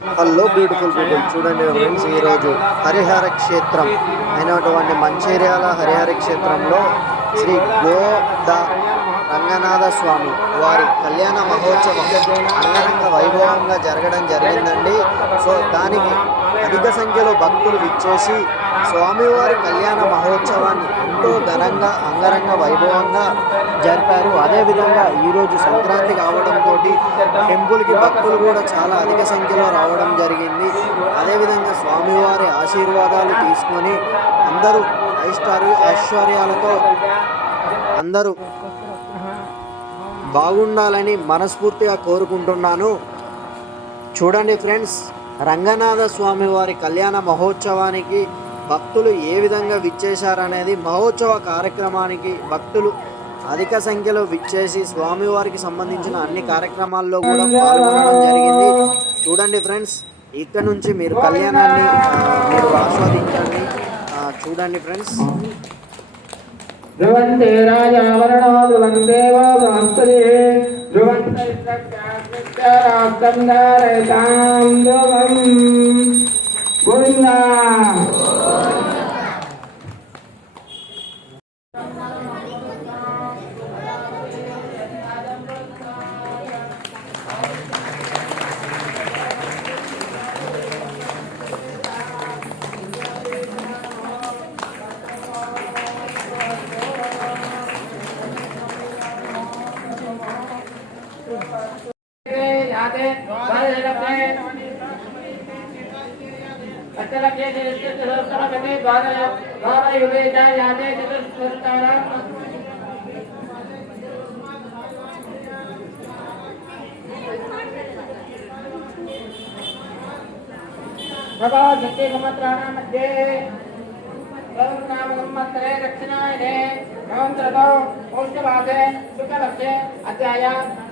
Hello beautiful people చూడండి friends ఈరోజు హరిహర క్షేత్రం అయినటువంటి మంచిర్యాల హరిహర క్షేత్రంలో శ్రీ గోద రంగనాథ స్వామి వారి కళ్యాణ మహోత్సవం అంగరంగ వైభవంగా జరగడం జరిగిందండి. సో దానికి అధిక సంఖ్యలో భక్తులు విచ్చేసి స్వామివారి కళ్యాణ మహోత్సవాన్ని ఎంతో ఘనంగా అంగరంగ వైభవంగా జరిపారు. అదేవిధంగా ఈరోజు సంక్రాంతి కావడంతో టెంపుల్కి భక్తులు కూడా చాలా అధిక సంఖ్యలో రావడం జరిగింది. అదేవిధంగా స్వామివారి ఆశీర్వాదాలు తీసుకొని అందరూ ఐశ్వర్య ఐశ్వర్యాలతో అందరూ బాగుండాలని మనస్ఫూర్తిగా కోరుకుంటున్నాను. చూడండి ఫ్రెండ్స్ రంగనాథ స్వామి వారి కళ్యాణ మహోత్సవానికి భక్తులు ఏ విధంగా విచ్చేశారనేది మహోత్సవ కార్యక్రమానికి భక్తులు అధిక సంఖ్యలో విచ్చేసి స్వామివారికి సంబంధించిన అన్ని కార్యక్రమాల్లో కూడా పాల్గొనడం జరిగింది. చూడండి ఫ్రెండ్స్ ఇక్కడ నుంచి మీరు కళ్యాణాన్ని మీరు ఆస్వాదించండి. చూడండి ఫ్రెండ్స్. ధ్రువంతే రాజావరణో रक्तं दाम ध्रुवम् पे बाएँ तरफ़ पे अतरफ ये तरफ़ पे बारह बारह युवे जाए यादे चतुर्स्तारा भवा झटे समत्राणा मध्ये सर्वनामोन्मत्तरे दक्षिणायने नवन्तरतो पौष्टभागे शुक्लस्य अध्यायात्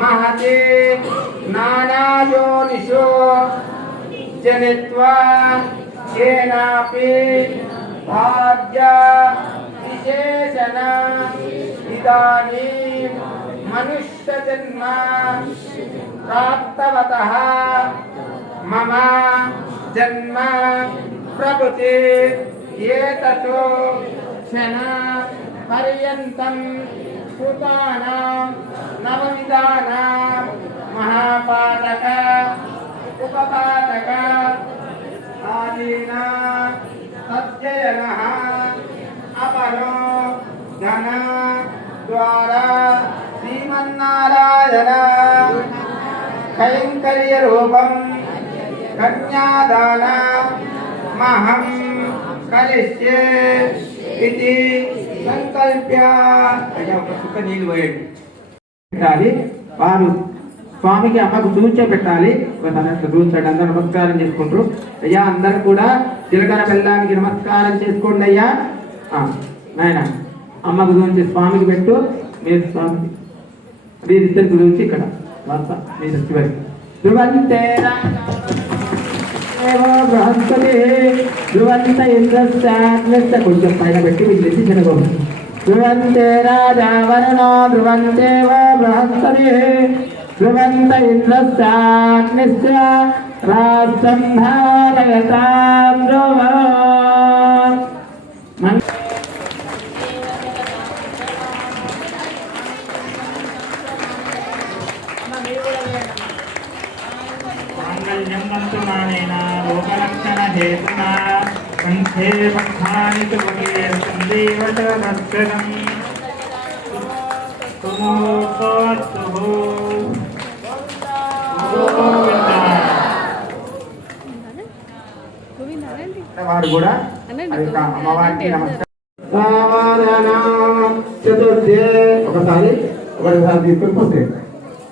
महते नानायोनिषु जनित्वा केनापि भाग्य विशेषण इदानीं मनुष्यजन्म प्राप्तवतः मम जन्म प्रभृति एततो क्षण पर्यन्तं నవవిధానా మహాపాతక ఉపపాతక ఆదీనా సత్యయన అపరో ఘన ద్వారా శ్రీమన్నారాయణ కైంకర్య రూపం కన్యాదాన మహం కలిష్యే ఇది సంకల్ప్య అయ్యా ఒక చుక్క నీళ్ళు పోయండి. పెట్టాలి. వారు స్వామికి అమ్మకు చూచే పెట్టాలి. చూచాడు అందరూ నమస్కారం చేసుకుంటారు. అయ్యా అందరు కూడా జీలకర్ర బెల్లానికి నమస్కారం చేసుకోండి అయ్యా. నాయన అమ్మకు చూచి స్వామికి పెట్టు. మీరు స్వామి వీరిద్దరి గురించి ఇక్కడ మీరు చివరికి ధ్రువంతే బృహస్పతి. ధ్రువంత ఇంద్రశ్చాగ్నశ్చ కొంచెం పైన పెట్టి వీళ్ళెత్తి చిన్నగోడు ध्रुवन्ते राजावरुणो ध्रुवन्ते वा बृहस्पतिः ध्रुवन्त इन्द्रस्याग्निश्च राष्ट्रन्धारयतां ध्रुव ञ्यं वन्तु मानेन लोकलक्षणहेतुना కంఠే పఠాని దేవతరక్షణం వాడు చతుర్థే ఒకసారి ఒకసారి తీసుకొని పోతే.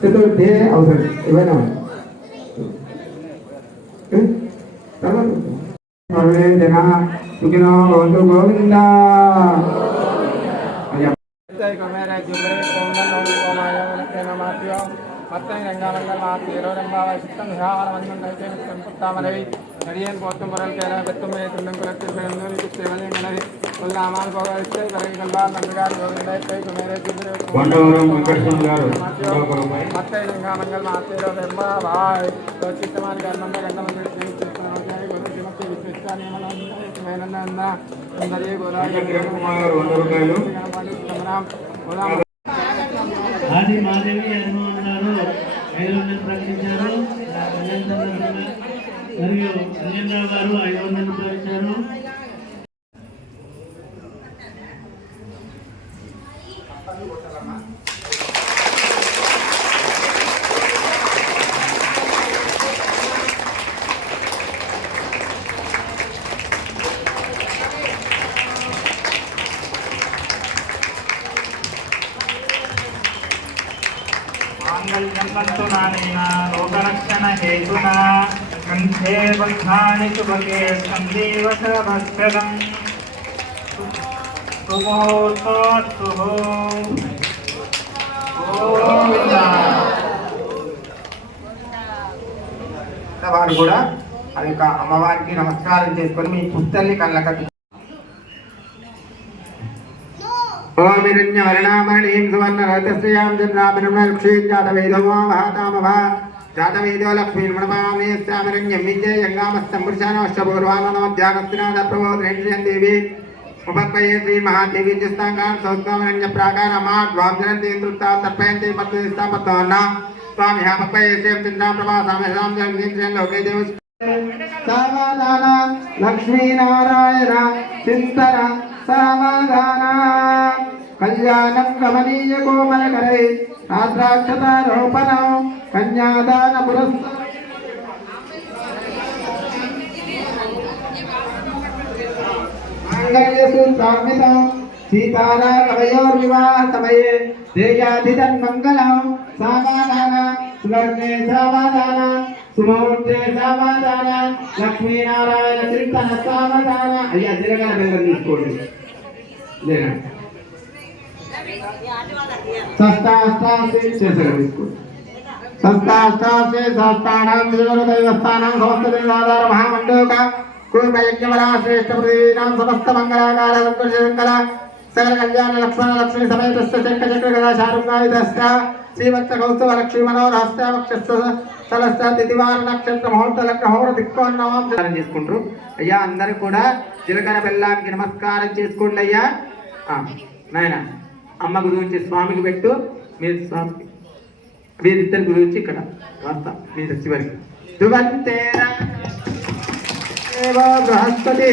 చతుర్థే అవసరం ఇవన్నీ సర్వేజన సుఖినో భవంతు గోవింద நடிகன் போத்தம் பொருள் கேர வெத்தம் துண்டம் குலத்தில் பிறந்து சேவலை மலரி கொல்லாமல் போகவில்லை வரை கண்டால் நன்றார் யோகிடத்தை குமேரே వండవరం వెంకటస్వామి గారు మరొక రూపాయి மற்ற இலங்காமங்கள் மாத்திரோ வெம்பாவாய் தோச்சித்தமான கர்மந்த கண்டமங்கள் சுந்தரிய ఆది మాదేవి యజమా అన్నారు. ఐదు వందలు ప్రకటించారు. ఆ కళ్యాణ్ సందర్భంగా మరియు అంజనరావు గారు ఐదు వందలు ప్రకటించారు. కంఠే బద్ధాని శుభకే సందీవత భస్కరం సుమోత్తు గోవింద వారు కూడా అది యొక్క అమ్మవారికి నమస్కారం చేసుకొని మీ పుస్తల్ని కళ్ళకట్టు ఓమిరణ్య వర్ణామణీం సువర్ణ రథశ్రియాం చంద్రామిరం లక్ష్మీం జాతవేదో మహాతామభ జాతవేదో లక్ష్మీం మణమామే శ్యామిరణ్యం విజయంగామస్తం పురుషానవశ్చపూర్వానమధ్యాగస్తినాథ ప్రబోధనేంద్రియం దేవి ఉపత్వయే శ్రీ మహాదేవి జిస్తాంగాన్ సౌత్వమరణ్య ప్రాకారమాడ్వాంజనంతేంద్రుత్తా తర్పయంతే పద్మనిస్తాం పద్మవన్న స్వామి హపత్వయే సమాధాన కళ్యాణం గమనీయ కోమలకరై రాద్రాక్షతారోపణం కన్యాదాన పురస్కారం మాంగళ్యసూత్రాన్వితం సీతారామయోర్వివాహ సమయే సామాధాన సువర్ణే సామాధాన సుమూర్తే సమాధాన లక్ష్మీనారాయణ చింతన సమాధాన అయ్యా జరగన బెల్లం తీసుకోండి. జరగన సస్తాస్తాసి చేసగ శ్రేష్ఠ సమస్త మంగళాకార శంకర కళ్యాణ లక్ష్మణ లక్ష్మీ సమేతస్థ శంఖ చక్ర గదా శారుంగాయుధస్య శ్రీవత్స కౌస్తవ లక్ష్మీ మనోరహస్త వక్షస్థ స్థలస్థ తిథివార నక్షత్ర ముహూర్త లగ్న హోర దిక్కోన్నమాం చేసుకుంటారు. అయ్యా అందరూ కూడా జీలకర్ర బెల్లానికి నమస్కారం చేసుకోండి అయ్యా. నాయన అమ్మ గురించి స్వామికి పెట్టు. మీరు స్వామికి వీరిద్దరి గురించి ఇక్కడ వస్తాం మీరు చివరికి ధ్రువంతేన బృహస్పతి.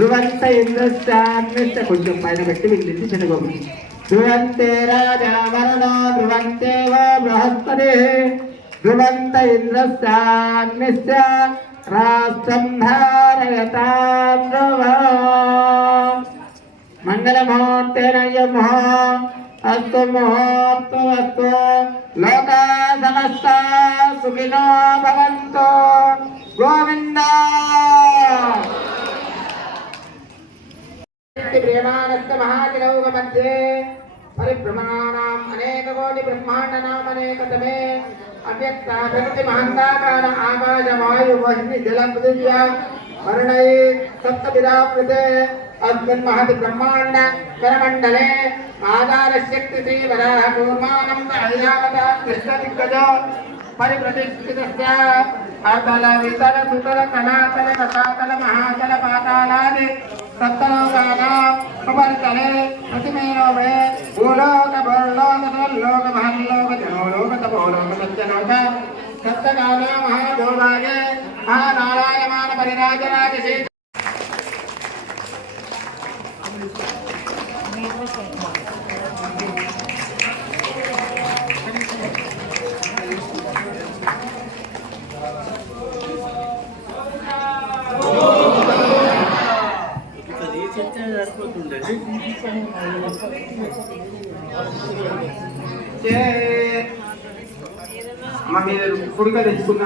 ధ్రువంత ఇంద్రశ్చాన్నిష్ట కొంచెం పైన పెట్టి వీళ్ళింది చిన్నగోపి. ధ్రువంతే రాజావరణ వరుణో బృహస్పతి. ధ్రువంత ఇంద్రశ్చాన్నిష్ట రాష్ట్రం ధారయతాం ధ్రువో మంగళముహూర్తేన యమో అస్తు ముహూర్తు అస్తు లోకా సమస్త సుఖినో భవంతో. గోవిందా ప్రేమానస్త మహాకిలౌక మధ్యే పరిభ్రమణానాం అనేక కోటి బ్రహ్మాండనాం అనేకతమే అవ్యక్త ప్రకృతి మహంతాకార ఆకాశ వాయు వహ్ని జల పృథివ్య వర్ణయే సప్తవిరావృతే అస్మిన్ మహతి బ్రహ్మాండ కరమండలే ఆధార శక్తి శ్రీవరాహ కూర్మానం ఐరావత కృష్ణ దిగ్గజ పరిప్రతిష్ఠితస్య. అతల వితల సుతల కళాతల కథాతల మహాతల పాతాళాది సప్తలోకానాం ఉపరితలే ప్రతిమేనో భూలోక భూలోక లోక మహల్లోక జనోలోక తపోలోక Satyaloka మహాభూభాగే మహానారాయమాన పరిరాజరాజ ¡Qué! ¡Mamí, el público de su.